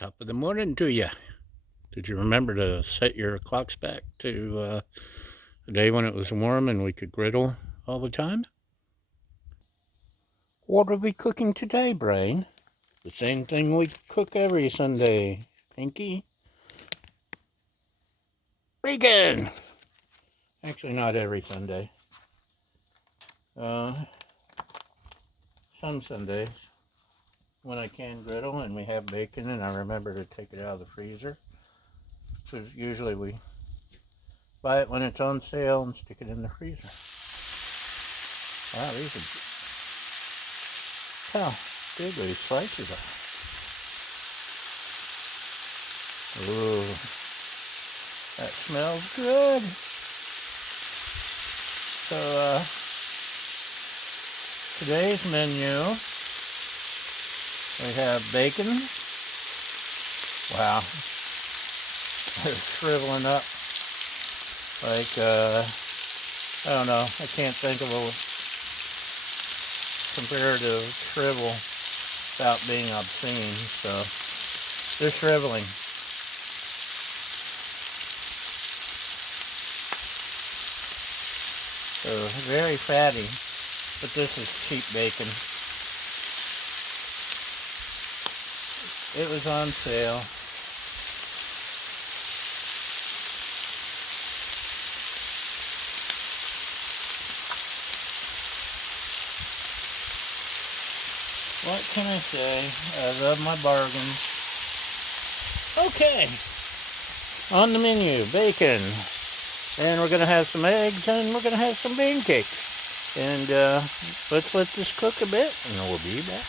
Top of the morning to you. Did you remember to set your clocks back to a day when it was warm and we could griddle all the time? What are we cooking today, Brain? The same thing we cook every Sunday, Pinky. Bacon! Actually, not every Sunday. Some Sundays when I can griddle and we have bacon and I remember to take it out of the freezer. Because usually we buy it when it's on sale and stick it in the freezer. Wow, these are how big these slices are. Ooh, that smells good. So, today's menu, we have bacon. Wow, it's shriveling up. Like, I don't know, I can't think of a comparative shrivel without being obscene, so they're shriveling. So very fatty, but this is cheap bacon. It was on sale. What can I say? I love my bargains. Okay, on the menu, bacon. And we're going to have some eggs and we're going to have some pancakes. And let's let this cook a bit and we'll be back.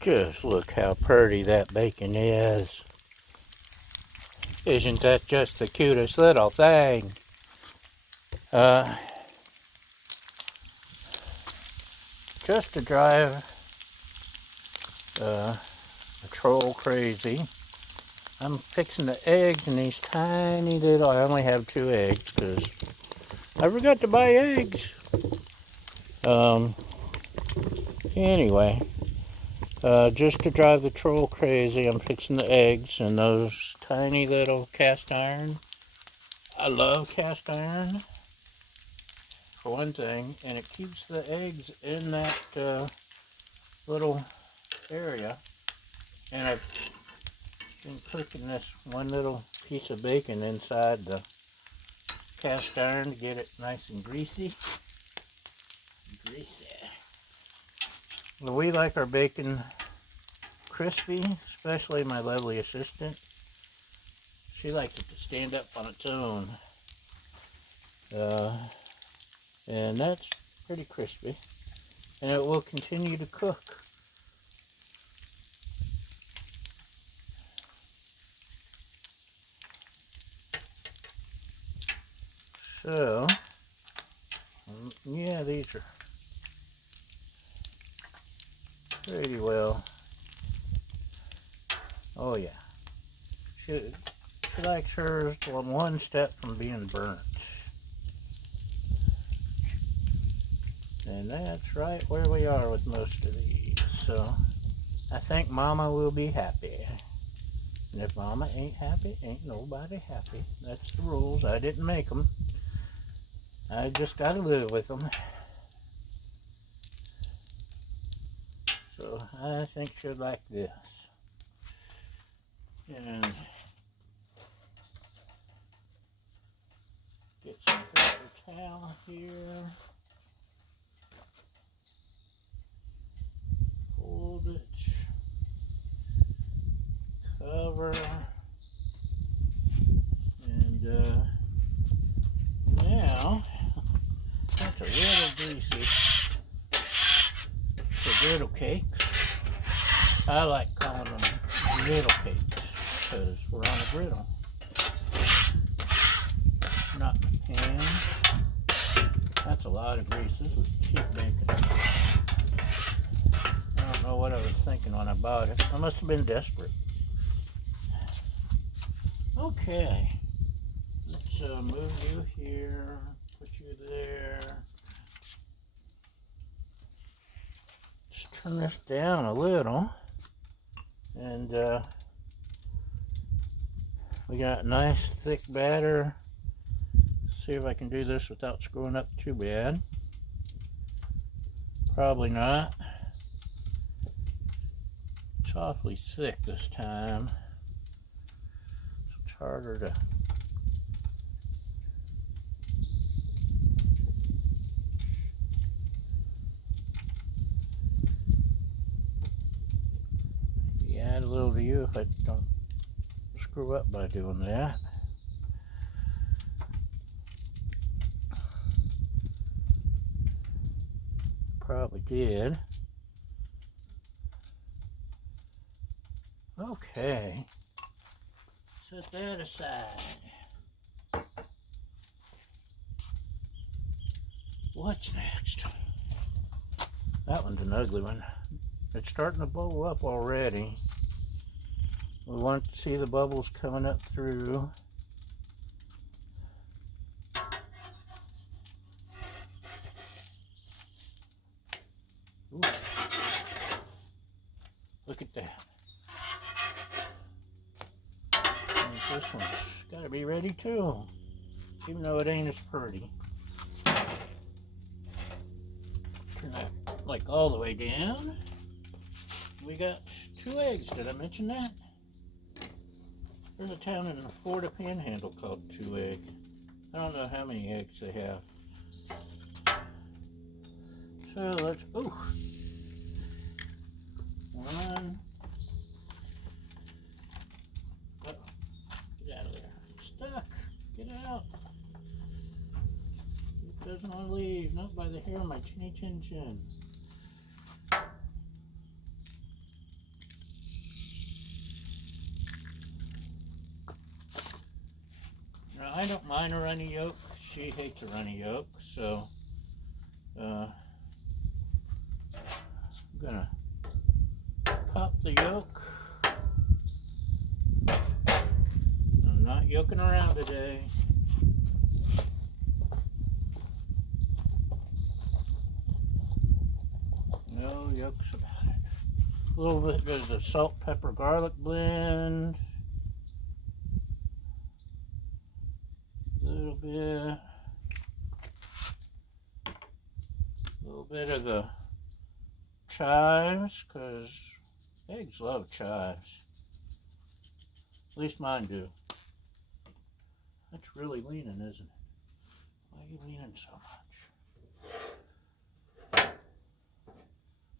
Just look how pretty that bacon is. Isn't that just the cutest little thing? Just to drive a troll crazy, I'm fixing the eggs in these tiny little, I only have 2 eggs because I forgot to buy eggs. Anyway, just to drive the troll crazy, I'm fixing the eggs in those tiny little cast iron. I love cast iron, for one thing, and it keeps the eggs in that little area. And I've been cooking this one little piece of bacon inside the cast iron to get it nice and greasy. Well, we like our bacon crispy, especially my lovely assistant. She likes it to stand up on its own. And that's pretty crispy. And it will continue to cook. So, yeah, these are pretty well. Oh yeah. She likes hers one step from being burnt. And that's right where we are with most of these. So, I think Mama will be happy. And if Mama ain't happy, ain't nobody happy. That's the rules. I didn't make them. I just gotta live with them. So I think she'll like this. And get some paper towel here. Hold it. Cover. And now, that's a little greasy. The griddle cakes. I like calling them griddle cakes because we're on a griddle, not in a pan. That's a lot of grease. This was cheap bacon. I don't know what I was thinking when I bought it. I must have been desperate. Okay, let's move you here, put you there. Let's turn this down a little. And we got nice thick batter. See if I can do this without screwing up too bad. Probably not. It's awfully thick this time. So it's harder to... Maybe add a little to you if I don't screw up by doing that. Probably did. Okay. Set that aside. What's next? That one's an ugly one. It's starting to bubble up already. We want to see the bubbles coming up through. Ooh. Look at that. And this one's got to be ready too, even though it ain't as pretty. Turn that like all the way down. We got 2 eggs. Did I mention that? There's a town in the Florida Panhandle called 2 Egg. I don't know how many eggs they have. So let's, ooh. 1. Uh-oh. Get out of there. Stuck. Get out. It doesn't want to leave. Not by the hair of my chinny chin chin. Now, I don't mind a runny yolk. She hates a runny yolk, so I'm gonna pop the yolk. I'm not yoking around today. No yolks about it. A little bit of the salt, pepper, garlic blend. A little bit of the chives, because eggs love chives. At least mine do. That's really leaning, isn't it? Why are you leaning so much?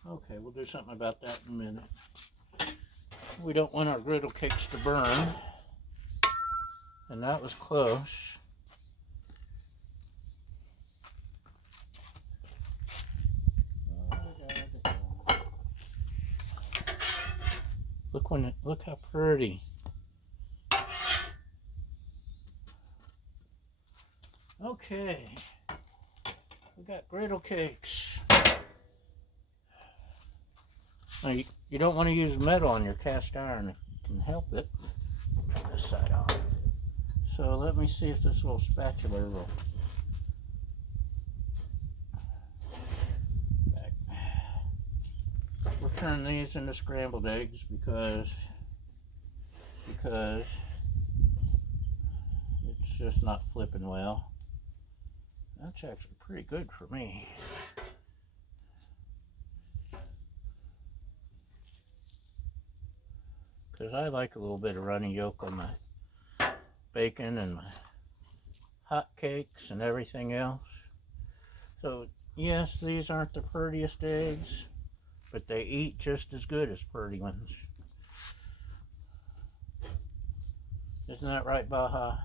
Okay, we'll do something about that in a minute. We don't want our griddle cakes to burn. And that was close. Look how pretty. Okay, we got griddle cakes. Now you don't want to use metal on your cast iron if you can help it. Turn this side off. So let me see if this little spatula will back. We'll turn these into scrambled eggs because it's just not flipping well. That's actually pretty good for me. Because I like a little bit of runny yolk on my bacon and my hot cakes and everything else. So yes, these aren't the prettiest eggs, but they eat just as good as pretty ones. Isn't that right, Baja?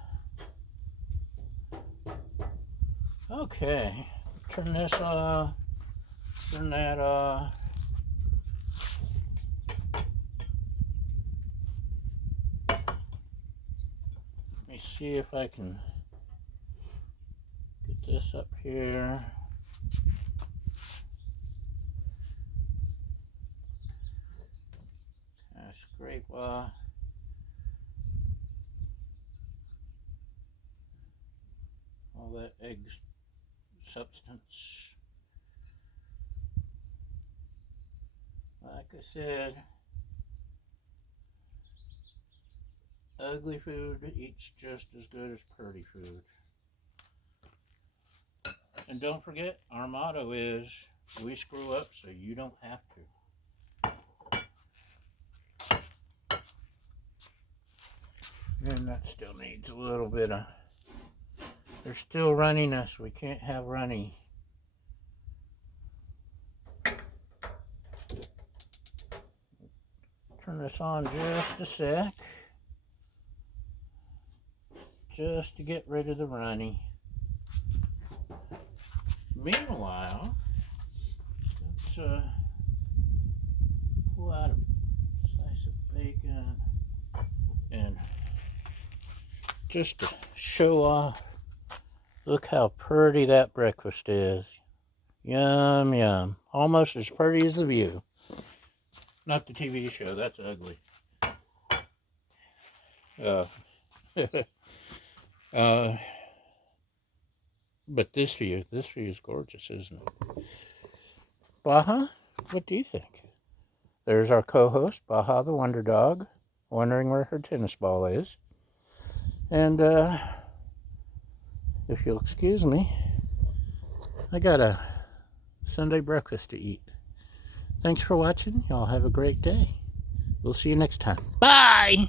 Okay, turn this off, turn that off. Let me see if I can get this up here. Scrape off all that egg substance. Like I said, ugly food eats just as good as pretty food. And don't forget, our motto is, we screw up so you don't have to. And that still needs a little bit of, there's still runniness. We can't have runny. Turn this on just a sec. Just to get rid of the runny. Meanwhile, let's pull out a slice of bacon and just to show off, look how pretty that breakfast is. Yum, yum. Almost as pretty as The View. Not the TV show, that's ugly. But this view is gorgeous, isn't it? Baja, what do you think? There's our co-host, Baja the Wonder Dog, wondering where her tennis ball is. And if you'll excuse me, I got a Sunday breakfast to eat. Thanks for watching. Y'all have a great day. We'll see you next time. Bye!